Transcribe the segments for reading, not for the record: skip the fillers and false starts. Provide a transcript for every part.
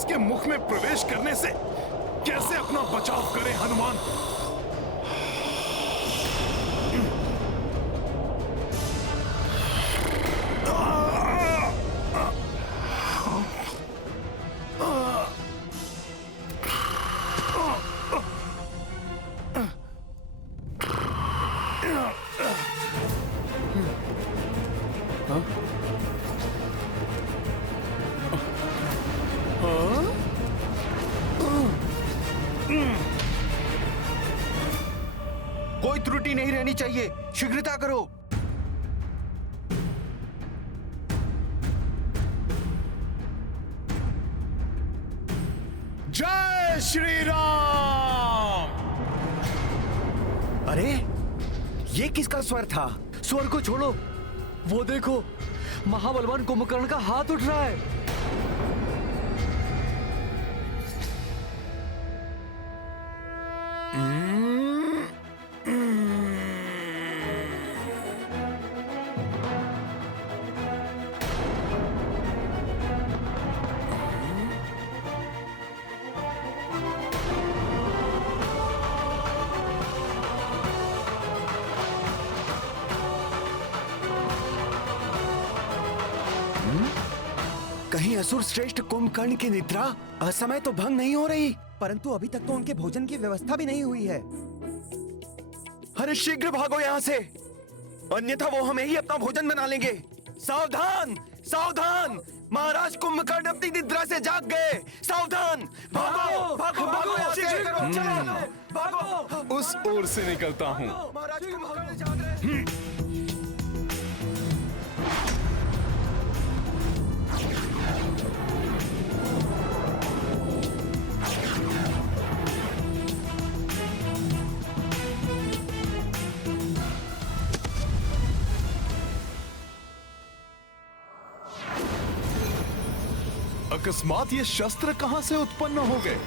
इसके मुख में प्रवेश करने से कैसे अपना बचाव करें हनुमान? कोई त्रुटि नहीं रहनी चाहिए, शीघ्रता करो। जय श्री राम। अरे ये किसका स्वर था? स्वर को छोड़ो, वो देखो महाबलवान कुंभकर्ण का हाथ उठ रहा है। कहीं असुर श्रेष्ठ कुंभकर्ण की निद्रा असमय तो भंग नहीं हो रही? परंतु अभी तक तो उनके भोजन की व्यवस्था भी नहीं हुई है। अरे शीघ्र भागो यहाँ से, अन्यथा वो हमें ही अपना भोजन बना लेंगे। सावधान सावधान, महाराज कुंभकर्ण अपनी निद्रा से जाग गए। सावधान, भागो भागो भागो, चलो भागो। उस ओर से निकलता हूँ। महाराज कुंभकर्ण जाग रहे हैं। अकस्मात ये शस्त्र कहां से उत्पन्न हो गए?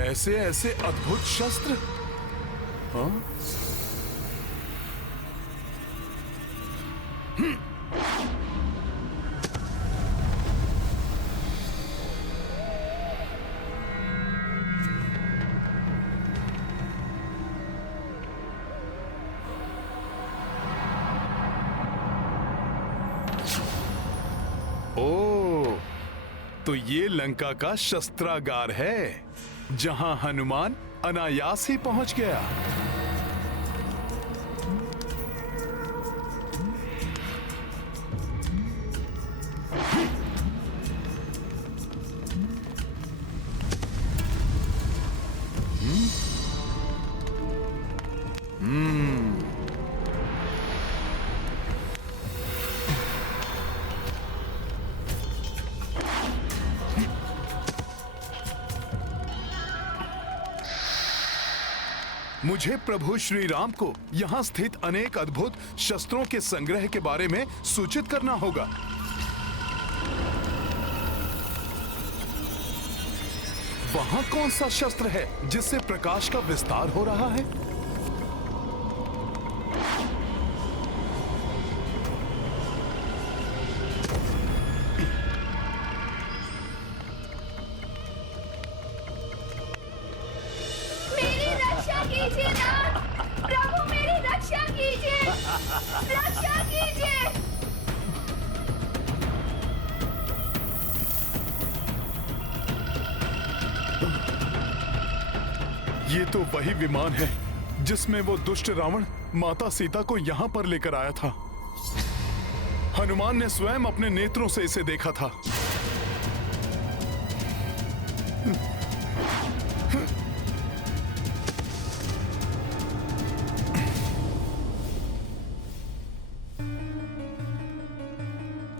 ऐसे ऐसे अद्भुत शस्त्र? हाँ? ओ, तो ये लंका का शस्त्रागार है जहां हनुमान अनायास ही पहुंच गया। मुझे प्रभु श्री राम को यहाँ स्थित अनेक अद्भुत शस्त्रों के संग्रह के बारे में सूचित करना होगा। वहाँ कौन सा शस्त्र है जिससे प्रकाश का विस्तार हो रहा है? कीजिए नाथ, प्रभु मेरी रक्षा कीजिए, रक्षा कीजिए। ये तो वही विमान है जिसमें वो दुष्ट रावण माता सीता को यहाँ पर लेकर आया था। हनुमान ने स्वयं अपने नेत्रों से इसे देखा था।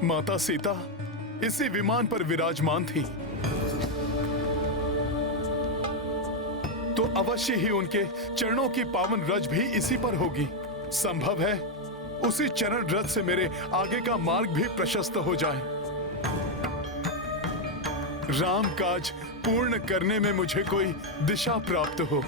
माता सीता इसी विमान पर विराजमान थी, तो अवश्य ही उनके चरणों की पावन रज भी इसी पर होगी। संभव है उसी चरण रज से मेरे आगे का मार्ग भी प्रशस्त हो जाए। राम काज पूर्ण करने में मुझे कोई दिशा प्राप्त हो।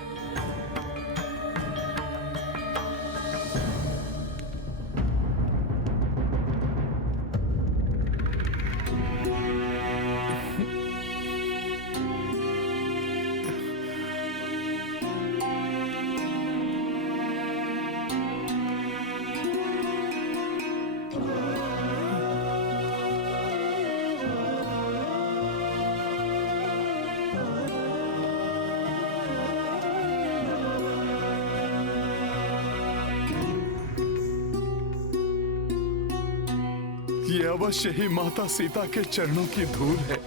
ये अवश्य ही माता सीता के चरणों की धूल है।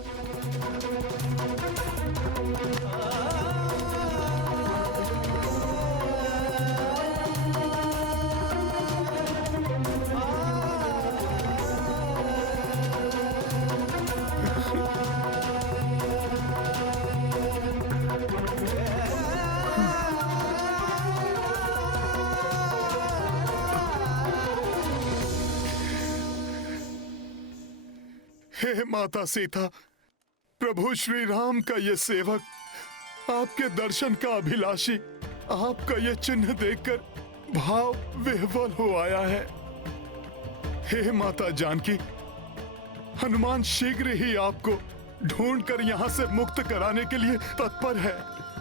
हे माता सीता, प्रभु श्री राम का ये सेवक, आपके दर्शन का अभिलाषी, आपका ये चिन्ह देखकर भाव विह्वल हो आया है। हे माता जानकी, हनुमान शीघ्र ही आपको ढूंढकर यहाँ से मुक्त कराने के लिए तत्पर है।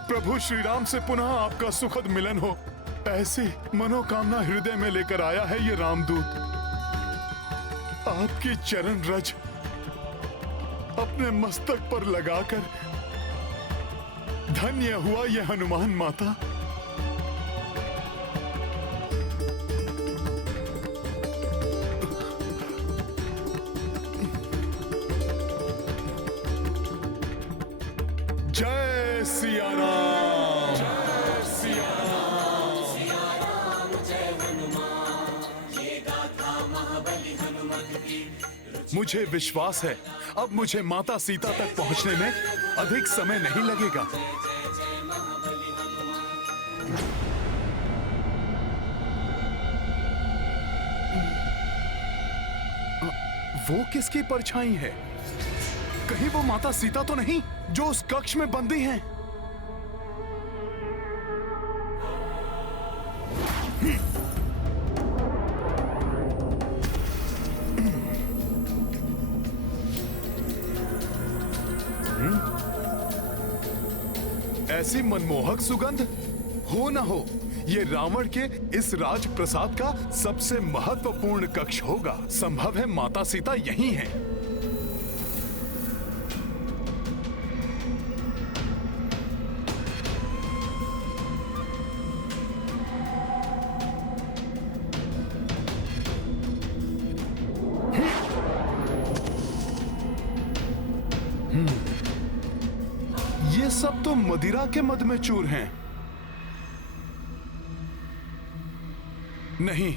प्रभु श्री राम से पुनः आपका सुखद मिलन हो, ऐसी मनोकामना हृदय में लेकर आया है ये रामदूत। आपकी चरण रज अपने मस्तक पर लगाकर धन्य हुआ ये हनुमान माता। जय सिया राम, जय सिया राम, सिया राम जय हनुमान, ये गाथा महाबली हनुमत की। मुझे विश्वास है अब मुझे माता सीता तक पहुंचने में अधिक समय नहीं लगेगा। वो किसकी परछाई है? कहीं वो माता सीता तो नहीं जो उस कक्ष में बंदी हैं? ऐसी मनमोहक सुगंध हो न हो, ये रावण के इस राजप्रसाद का सबसे महत्वपूर्ण कक्ष होगा। संभव है माता सीता यहीं हैं। ये सब तो मदिरा के मद में चूर हैं। नहीं,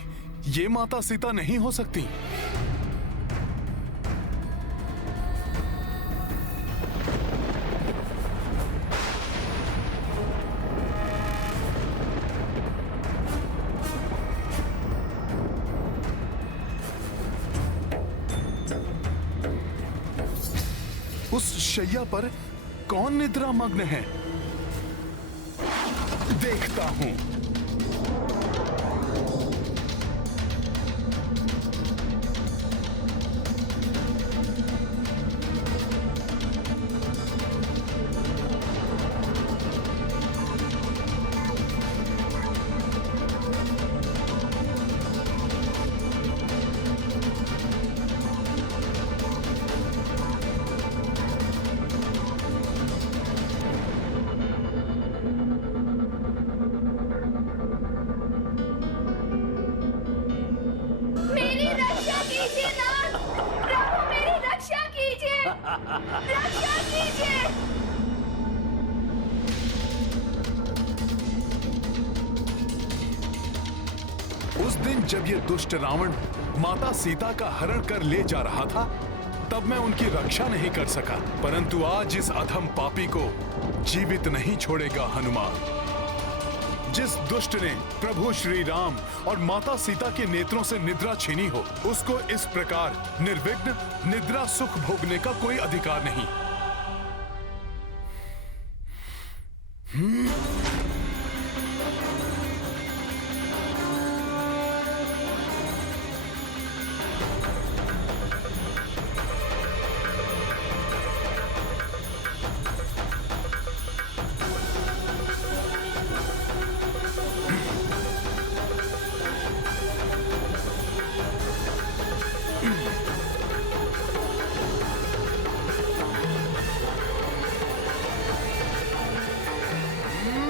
ये माता सीता नहीं हो सकती। उस शैया पर कौन निद्रा मग्न है? देखता हूं। मेरी रक्षा कीजिए नाथ, प्रभु मेरी रक्षा कीजिए, रक्षा कीजिए। उस दिन जब ये दुष्ट रावण माता सीता का हरण कर ले जा रहा था, तब मैं उनकी रक्षा नहीं कर सका, परंतु आज इस अधम पापी को जीवित नहीं छोड़ेगा हनुमान। जिस दुष्ट ने प्रभु श्री राम और माता सीता के नेत्रों से निद्रा छीनी हो, उसको इस प्रकार निर्विघ्न निद्रा सुख भोगने का कोई अधिकार नहीं।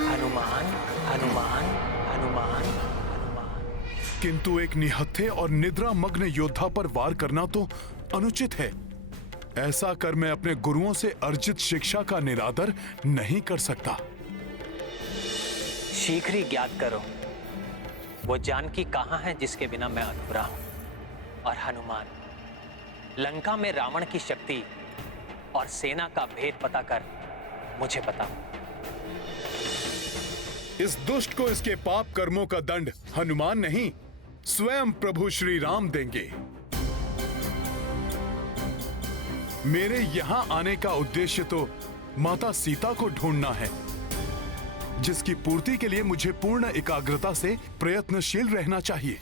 हनुमान हनुमान हनुमान हनुमान। किंतु एक निहत्थे और निद्रा मग्न योद्धा पर वार करना तो अनुचित है। ऐसा कर मैं अपने गुरुओं से अर्जित शिक्षा का निरादर नहीं कर सकता। शीघ्र ही ज्ञात करो वो जानकी कहाँ है जिसके बिना मैं अधूरा हूं। और हनुमान, लंका में रावण की शक्ति और सेना का भेद पता कर मुझे बताओ। इस दुष्ट को इसके पाप कर्मों का दंड हनुमान नहीं, स्वयं प्रभु श्री राम देंगे। मेरे यहां आने का उद्देश्य तो माता सीता को ढूंढना है, जिसकी पूर्ति के लिए मुझे पूर्ण एकाग्रता से प्रयत्नशील रहना चाहिए।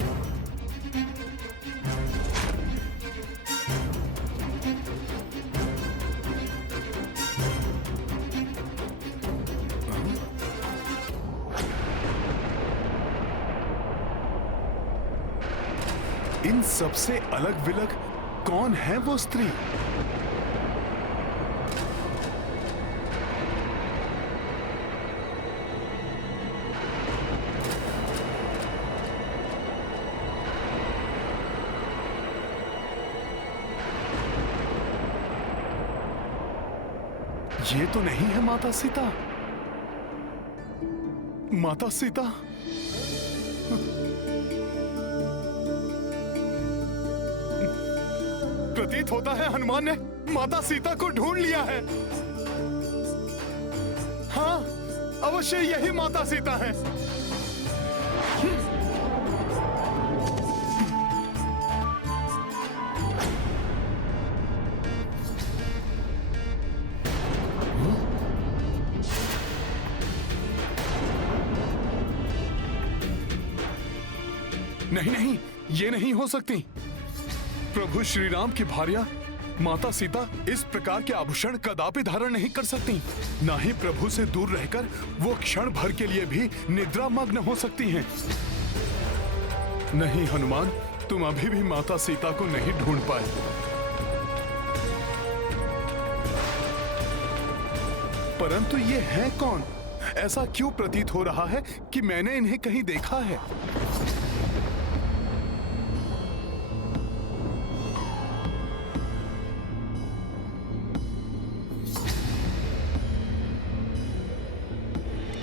इन सबसे अलग विलग कौन है वो स्त्री? ये तो नहीं है माता सीता। माता सीता, प्रतीत होता है हनुमान ने माता सीता को ढूंढ लिया है। हाँ, अवश्य यही माता सीता है। नहीं नहीं, ये नहीं हो सकती। प्रभु श्री राम की भार्या माता सीता इस प्रकार के आभूषण कदापि धारण नहीं कर सकती। ना ही प्रभु से दूर रहकर वो क्षण भर के लिए भी निद्रा मग्न हो सकती हैं। नहीं हनुमान, तुम अभी भी माता सीता को नहीं ढूंढ पाए। परंतु ये हैं कौन? ऐसा क्यों प्रतीत हो रहा है कि मैंने इन्हें कहीं देखा है?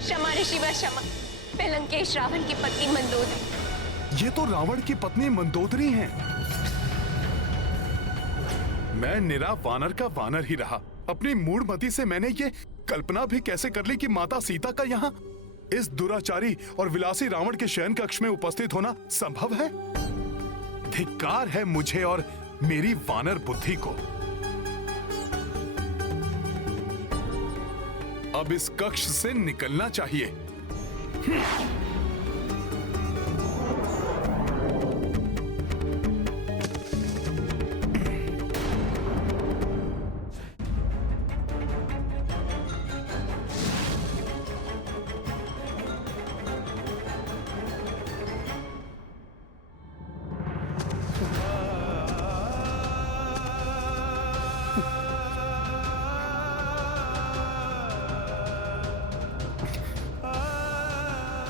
क्षमा ऋषिवर क्षमा, मैं लंकेश रावण की पत्नी मंदोदरी। ये तो रावण की पत्नी मंदोदरी हैं। मैं निरा वानर का वानर ही रहा। अपनी मूढ़मति से मैंने ये कल्पना भी कैसे कर ली कि माता सीता का यहाँ इस दुराचारी और विलासी रावण के शयन कक्ष में उपस्थित होना संभव है। धिक्कार है मुझे और मेरी वानर बुद्धि को। अब इस कक्ष से निकलना चाहिए।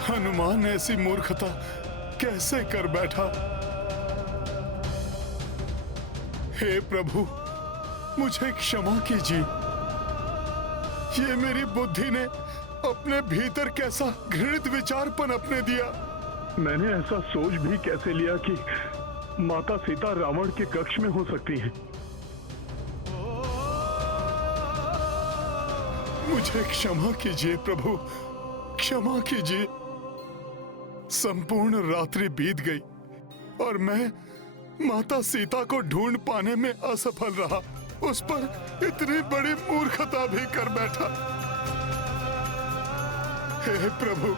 हनुमान ऐसी मूर्खता कैसे कर बैठा? हे प्रभु, मुझे क्षमा कीजिए। ये मेरी बुद्धि ने अपने भीतर कैसा घृणित विचार पनपने दिया। मैंने ऐसा सोच भी कैसे लिया कि माता सीता रावण के कक्ष में हो सकती हैं। मुझे क्षमा कीजिए प्रभु, क्षमा कीजिए। संपूर्ण रात्रि बीत गई और मैं माता सीता को ढूंढ पाने में असफल रहा। उस पर इतनी बड़ी मूर्खता भी कर बैठा। हे प्रभु,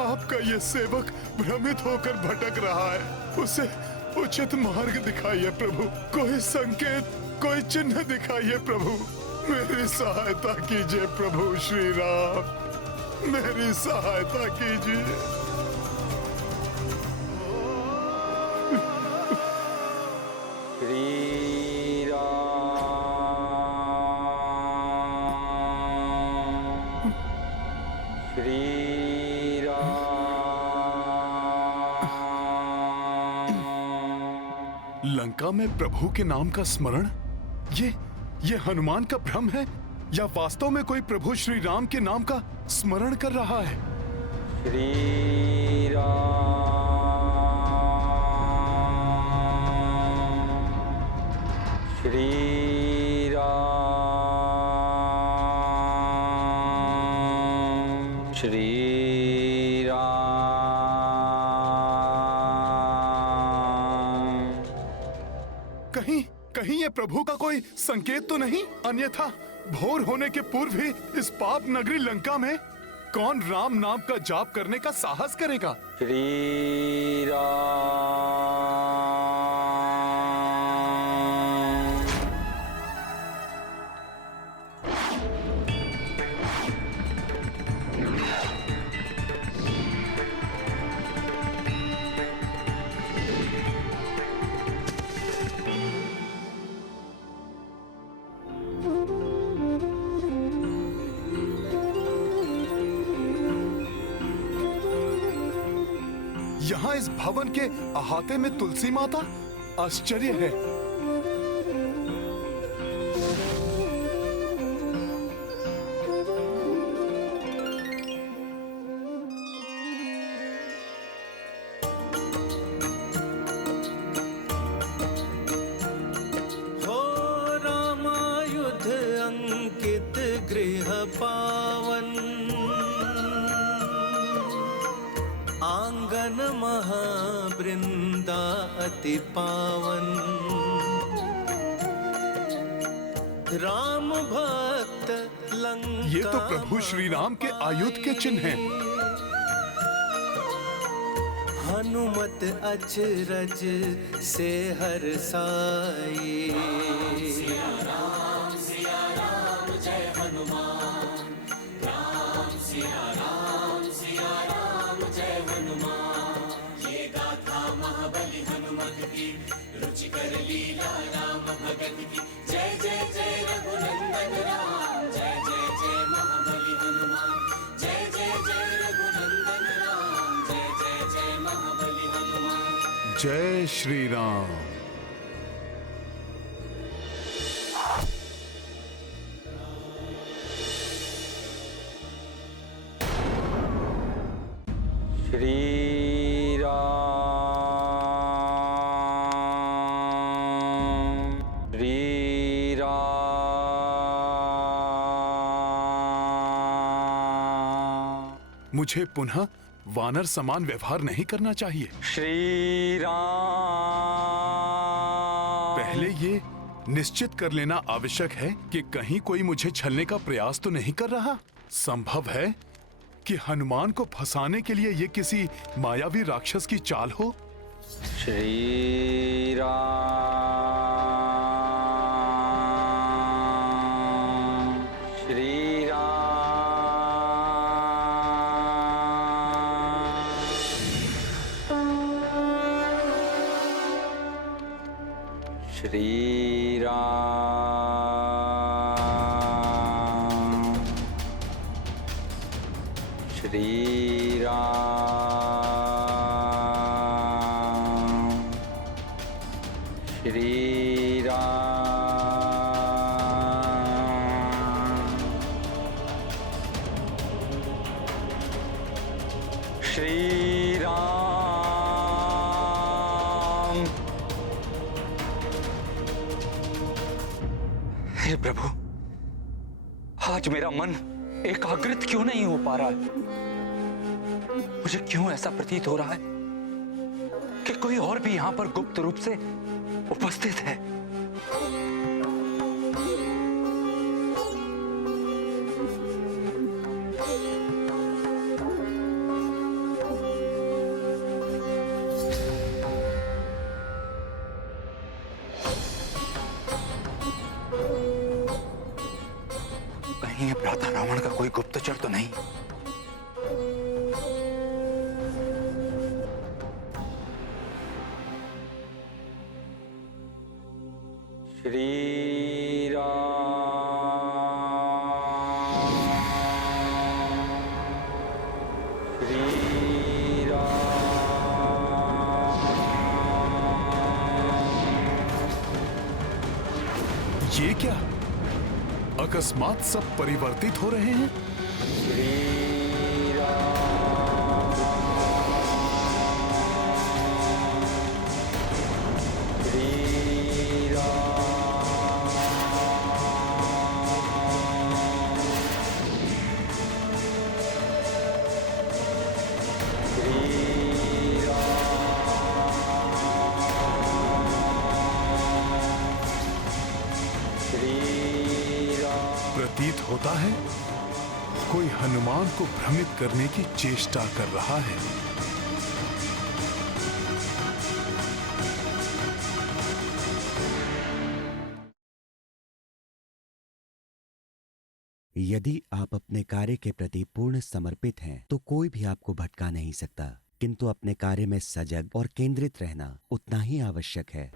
आपका ये सेवक भ्रमित होकर भटक रहा है। उसे उचित मार्ग दिखाइए प्रभु। कोई संकेत, कोई चिन्ह दिखाइए प्रभु। मेरी सहायता कीजिए प्रभु श्री राम, मेरी सहायता कीजिए। श्री राम, श्री राम। लंका में प्रभु के नाम का स्मरण? ये हनुमान का भ्रम है या वास्तव में कोई प्रभु श्री राम के नाम का स्मरण कर रहा है? श्री राम श्री राम श्री राम। कहीं ये प्रभु का कोई संकेत तो नहीं? अन्यथा भोर होने के पूर्व ही इस पाप नगरी लंका में कौन राम नाम का जाप करने का साहस करेगा? श्री राम यहाँ इस भवन के अहाते में तुलसी माता? आश्चर्य है। हो रामायुध अंकित गृह पावन, आंगन महावृंदा अति पावन। राम भक्त लंका ये तो प्रभु श्री राम के आयुध के चिन्ह हैं। हनुमत अचरज से हर साई। जय श्री राम। श्री राम श्री राम। मुझे पुनः वानर समान व्यवहार नहीं करना चाहिए। श्री राम। पहले ये निश्चित कर लेना आवश्यक है कि कहीं कोई मुझे छलने का प्रयास तो नहीं कर रहा। संभव है कि हनुमान को फंसाने के लिए ये किसी मायावी राक्षस की चाल हो। श्री राम श्री राम श्री राम श्री राम श्री राम श्री राम। हे प्रभु, आज मेरा मन एकाग्रित क्यों नहीं हो पा रहा है? मुझे क्यों ऐसा प्रतीत हो रहा है कि कोई और भी यहाँ पर गुप्त रूप से उपस्थित है? कहीं ये भ्राता रावण का कोई गुप्तचर तो नहीं? श्री राम श्री राम ये क्या? अकस्मात सब परिवर्तित हो रहे हैं। प्रतीत होता है कोई हनुमान को भ्रमित करने की चेष्टा कर रहा है। यदि आप अपने कार्य के प्रति पूर्ण समर्पित हैं, तो कोई भी आपको भटका नहीं सकता, किंतु अपने कार्य में सजग और केंद्रित रहना उतना ही आवश्यक है।